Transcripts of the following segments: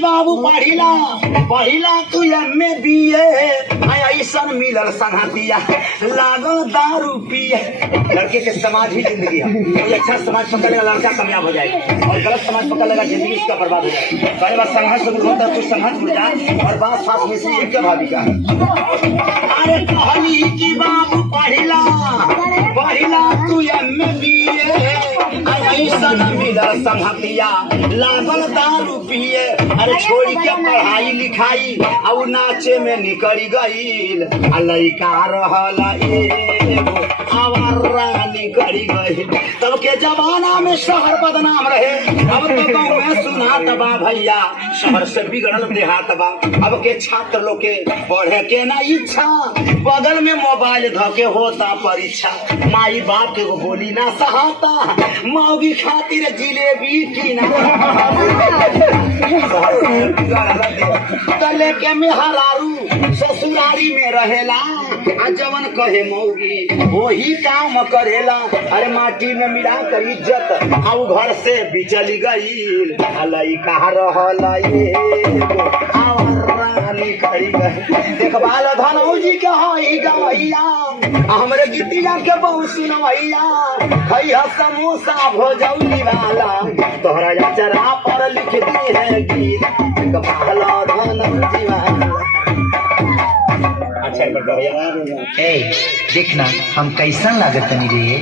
बाबू पढ़िला तू M A BA ऐसा मिलल संगतिया लागल दारू पिए। लड़के के समाज ही जिंदगी है। कोई अच्छा समाज पकड़ लेगा लड़का कामयाब हो जाएगा और गलत समाज पकड़ लेगा जिंदगी उसका बर्बाद हो जाएगा। पहले बात संघर्ष होता है, कुछ संघर्ष मिल जाए और बात साथ में से एक भाभी का। अरे कहली की बाबू पढ़िला तू एम ए बीए ऐसा मिलल संगतिया लागल दारू पिए। अरे छोड़ी के पढ़ाई लिखाई और नाचे में निकल गईल लइका रहल एगो आवारा निकल गईल। तब के जमाना में शहर बदनाम रहे, अब तो गाँव में सुनात बा भैया शहर से बिगड़ल देहात बा। अब के छात्र लोग के पढ़े के ना इच्छा, बगल में मोबाइल धके होता परीक्षा। माई बाप के बोली ना सहाता, मौगी खातिर जिलेबी की ना तले के मेहरारू ससुरारी में रहेला जवन कहे मौगी वही काम करेला। अरे माटी में मिला कर इज्जत आउ घर से बिचली गई लइका रहल देखभाल धनौजी के हई गवैया हमरे गीतिया के बहु सुनवैया खैया समोसा भोजौली वाला तोहरा जरा पर लिख दी है गीत देखभाल धनौजी वाला। अच्छा ए देखना हम कैसा लागत नहीं रे,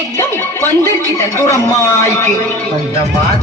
एकदम बंदर की तरह। तोरा माई के दामाद